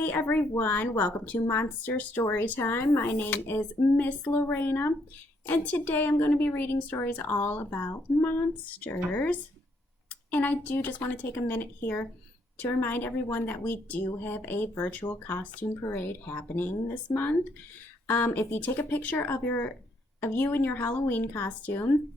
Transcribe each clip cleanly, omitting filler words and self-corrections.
Hey everyone, welcome to Monster Storytime. My name is Miss Lorena, and today I'm going to be reading stories all about monsters. And I do just want to take a minute here to remind everyone that we do have a virtual costume parade happening this month. If you take a picture of you in your Halloween costume,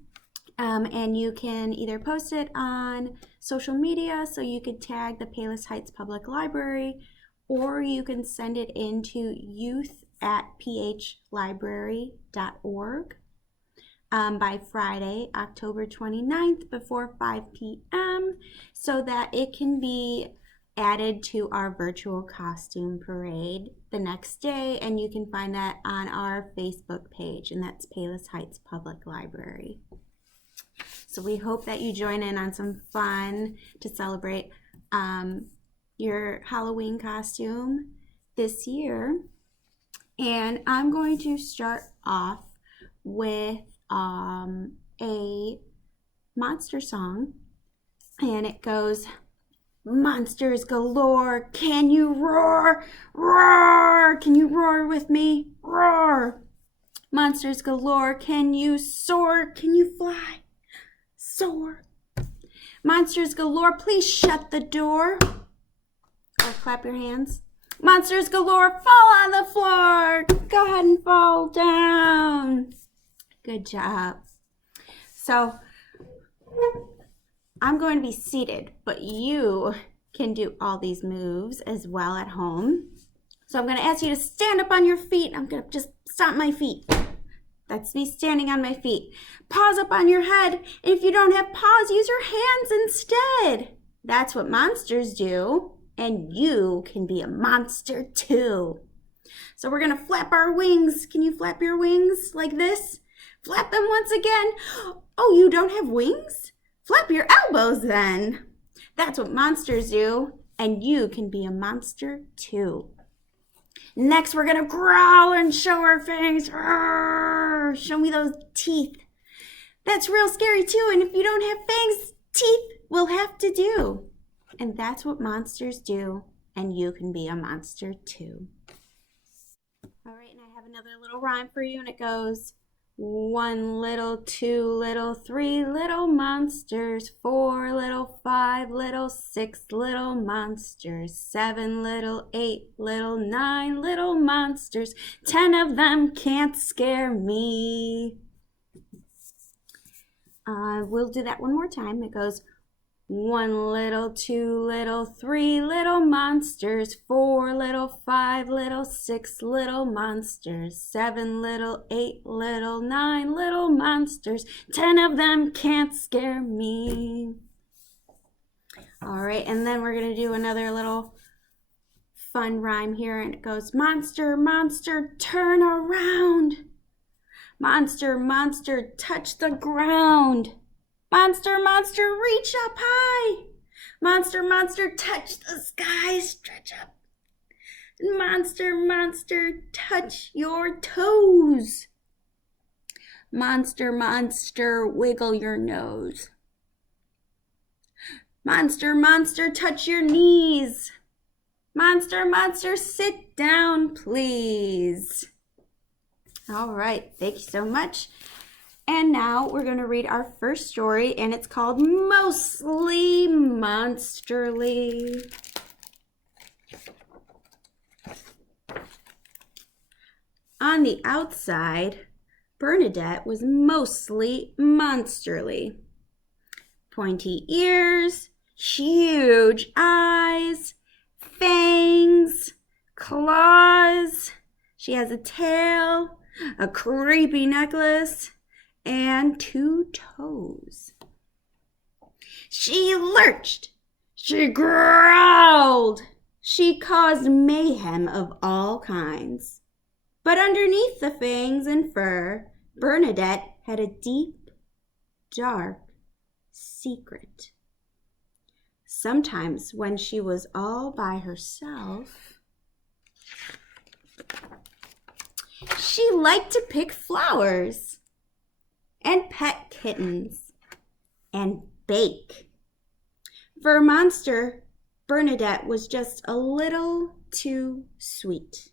and you can either post it on social media, so you could tag the Palos Heights Public Library, or you can send it into youth@phlibrary.org by Friday, October 29th before 5 p.m. so that it can be added to our virtual costume parade the next day, and you can find that on our Facebook page, and that's Palos Heights Public Library. So we hope that you join in on some fun to celebrate your Halloween costume this year. And I'm going to start off with a monster song, and it goes, "Monsters galore, can you roar? Roar! Can you roar with me? Roar! Monsters galore, can you soar? Can you fly? Soar! Monsters galore, please shut the door." Or clap your hands. "Monsters galore, fall on the floor. Go ahead and fall down." Good job. So I'm going to be seated, but you can do all these moves as well at home. So I'm going to ask you to stand up on your feet. I'm going to just stomp my feet. That's me standing on my feet. Paws up on your head. And if you don't have paws, use your hands instead. That's what monsters do. And you can be a monster too. So we're going to flap our wings. Can you flap your wings like this? Flap them once again. Oh, you don't have wings? Flap your elbows then. That's what monsters do. And you can be a monster too. Next, we're going to growl and show our fangs. Arrgh, show me those teeth. That's real scary too. And if you don't have fangs, teeth will have to do. And that's what monsters do, and you can be a monster too. All right, and I have another little rhyme for you, and it goes, 1 little, 2 little, 3 little monsters, 4 little, 5 little, 6 little monsters, 7 little, 8 little, 9 little monsters, 10 of them can't scare me. We'll do that one more time. It goes, 1 little, 2 little, 3 little monsters, 4 little, 5 little, 6 little monsters, 7 little, 8 little, 9 little monsters, 10 of them can't scare me. All right, and then we're going to do another little fun rhyme here, and it goes, monster, monster, turn around. Monster, monster, touch the ground. Monster, monster, reach up high. Monster, monster, touch the sky, stretch up. Monster, monster, touch your toes. Monster, monster, wiggle your nose. Monster, monster, touch your knees. Monster, monster, sit down, please. All right, thank you so much. And now we're going to read our first story, and it's called Mostly Monsterly. On the outside, Bernadette was mostly monsterly. Pointy ears, huge eyes, fangs, claws. She has a tail, a creepy necklace, and 2 toes. She lurched, she growled, she caused mayhem of all kinds. But underneath the fangs and fur, Bernadette had a deep, dark secret. Sometimes when she was all by herself, she liked to pick flowers and pet kittens and bake. For a monster, Bernadette was just a little too sweet.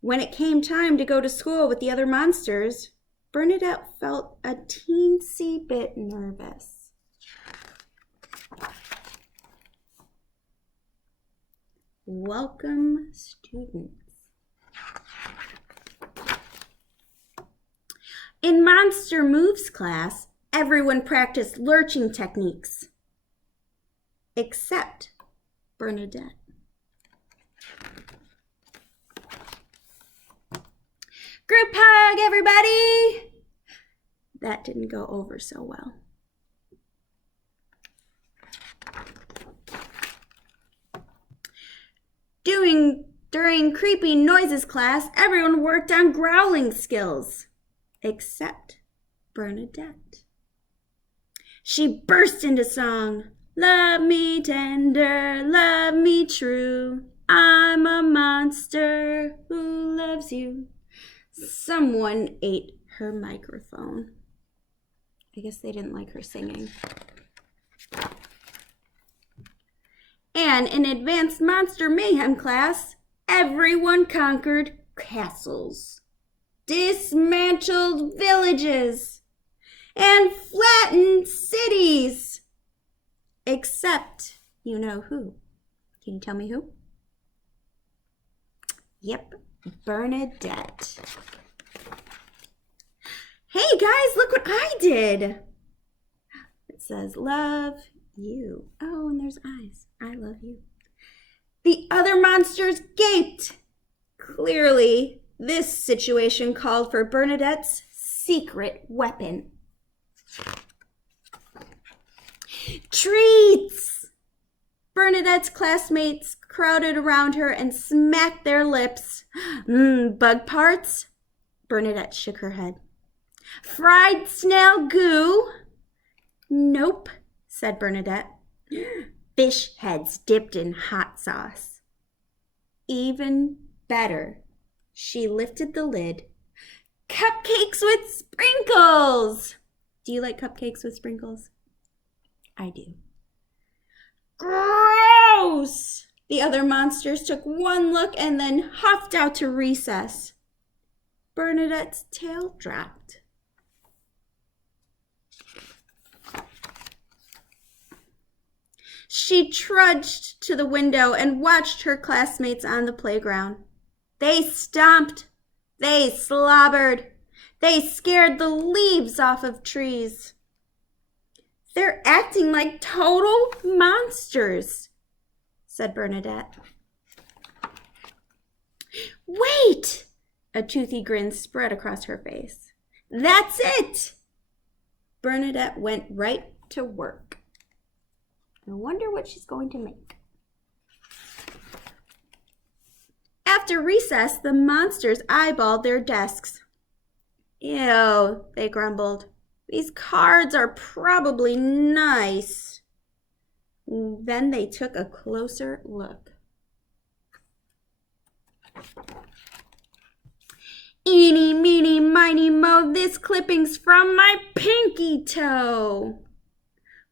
When it came time to go to school with the other monsters, Bernadette felt a teensy bit nervous. Welcome, students. In Monster Moves class, everyone practiced lurching techniques, except Bernadette. Group hug, everybody! That didn't go over so well. During Creepy Noises class, everyone worked on growling skills, except Bernadette. She burst into song. Love me tender, love me true. I'm a monster who loves you. Someone ate her microphone. I guess they didn't like her singing. And in Advanced Monster Mayhem class, everyone conquered castles, dismantled villages, and flattened cities. Except, you know who? Can you tell me who? Yep, Bernadette. Hey guys, look what I did. It says, love you. Oh, and there's eyes. I love you. The other monsters gaped. Clearly, this situation called for Bernadette's secret weapon. Treats! Bernadette's classmates crowded around her and smacked their lips. Bug parts? Bernadette shook her head. Fried snail goo? Nope, said Bernadette. Fish heads dipped in hot sauce. Even better, she lifted the lid. Cupcakes with sprinkles! Do you like cupcakes with sprinkles? I do. Gross! The other monsters took one look and then huffed out to recess. Bernadette's tail dropped. She trudged to the window and watched her classmates on the playground. They stomped. They slobbered. They scared the leaves off of trees. They're acting like total monsters, said Bernadette. Wait! A toothy grin spread across her face. That's it! Bernadette went right to work. I wonder what she's going to make. After recess, the monsters eyeballed their desks. Ew, they grumbled. These cards are probably nice. Then they took a closer look. Eeny, meeny, miny, mo, this clipping's from my pinky toe.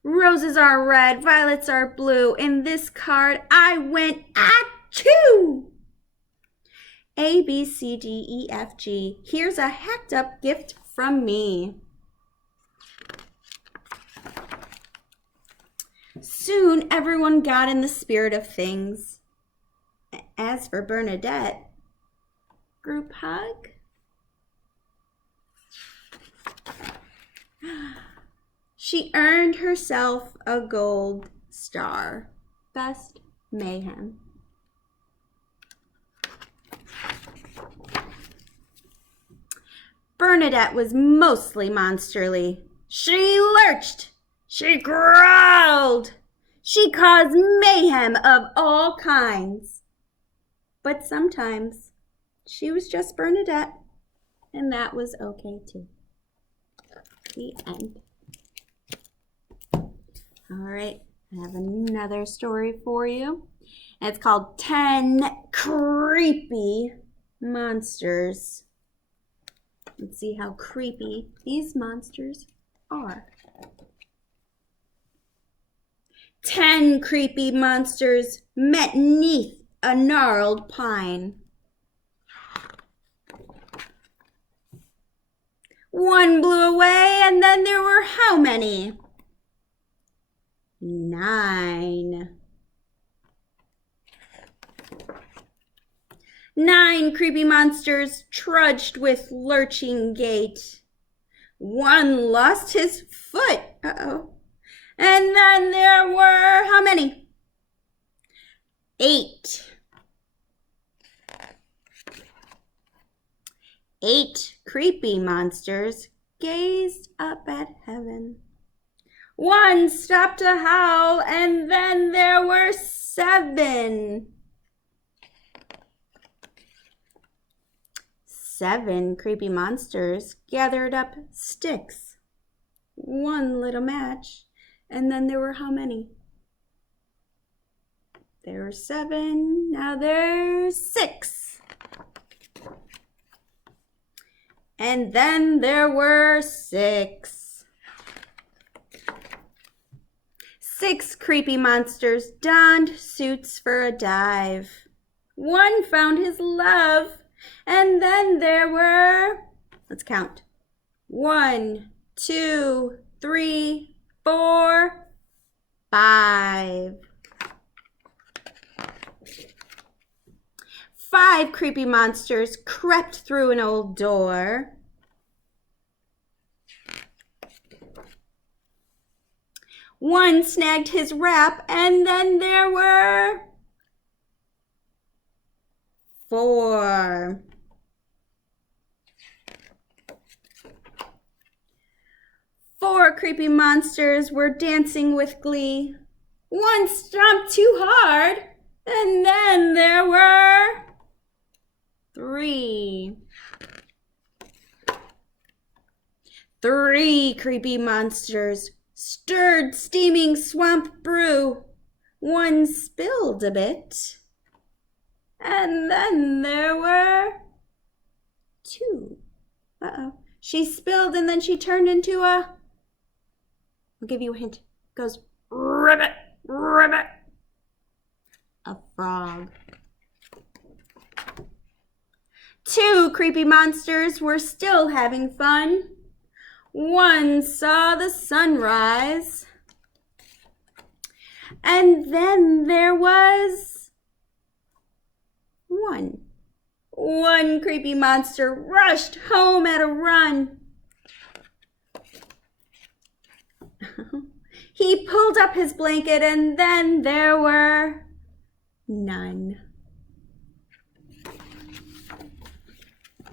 Roses are red, violets are blue. In this card, I went achoo! A, B, C, D, E, F, G. Here's a hacked up gift from me. Soon, everyone got in the spirit of things. As for Bernadette, group hug. She earned herself a gold star. Best mayhem. Bernadette was mostly monsterly. She lurched. She growled. She caused mayhem of all kinds. But sometimes she was just Bernadette, and that was okay too. The end. All right, I have another story for you. And it's called 10 Creepy Monsters. Let's see how creepy these monsters are. 10 creepy monsters met 'neath a gnarled pine. One blew away, and then there were how many? 9. 9 creepy monsters trudged with lurching gait. One lost his foot. And then there were how many? 8. 8 creepy monsters gazed up at heaven. One stopped to howl, and then there were 7. 7 creepy monsters gathered up sticks. One lit a match, and then there were how many? There were 7, now there's 6. And then there were 6. 6 creepy monsters donned suits for a dive. One found his love, and then there were, let's count, 1, 2, 3, 4, 5. 5 creepy monsters crept through an old door. One snagged his wrap, and then there were 4. 4 creepy monsters were dancing with glee. One stomped too hard, and then there were 3. 3 creepy monsters stirred steaming swamp brew. One spilled a bit, and then there were 2. She spilled, and then she turned into a, I'll give you a hint, it goes ribbit, ribbit, a frog. 2 creepy monsters were still having fun. One saw the sunrise, and then there was 1. 1 creepy monster rushed home at a run. He pulled up his blanket, and then there were none.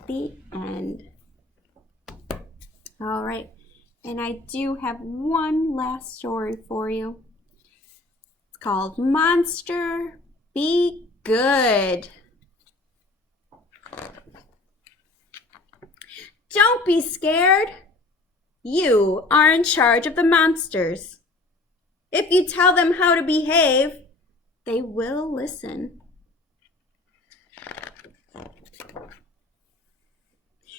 The end. All right, and I do have one last story for you. It's called Monster Be Good. Don't be scared. You are in charge of the monsters. If you tell them how to behave, they will listen.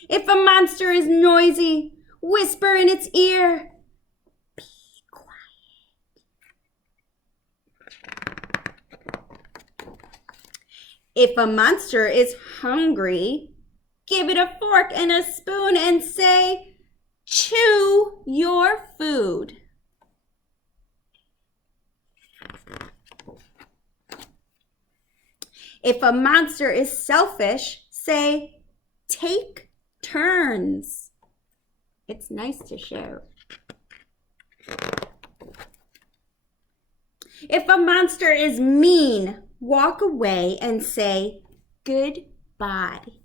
If a monster is noisy, whisper in its ear, "Be quiet." If a monster is hungry, give it a fork and a spoon and say, "Chew your food." If a monster is selfish, say, "Take turns." It's nice to share. If a monster is mean, walk away and say, "Goodbye."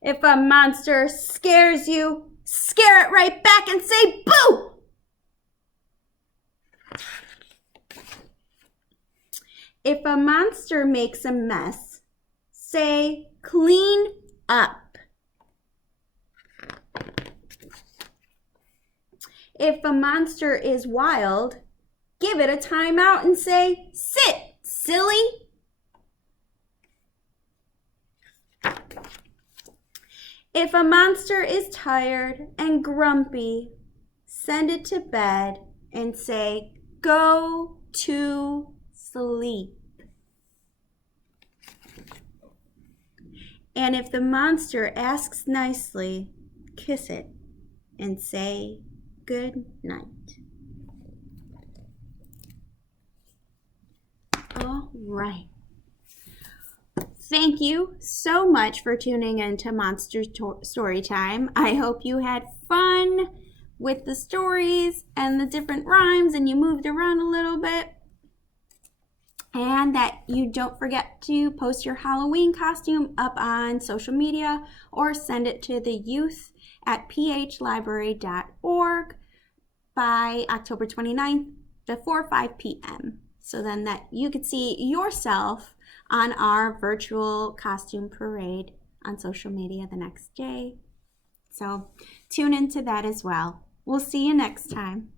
If a monster scares you, scare it right back and say, "Boo!" If a monster makes a mess, say, "Clean up." If a monster is wild, give it a timeout and say, "Sit, silly." If a monster is tired and grumpy, send it to bed, and say, go to sleep. And if the monster asks nicely, kiss it and say good night. All right. Thank you so much for tuning into Monster Story Time. I hope you had fun with the stories and the different rhymes and you moved around a little bit. And that you don't forget to post your Halloween costume up on social media or send it to the youth at phlibrary.org by October 29th before 5 p.m. So then that you could see yourself on our virtual costume parade on social media the next day. So tune into that as well. We'll see you next time.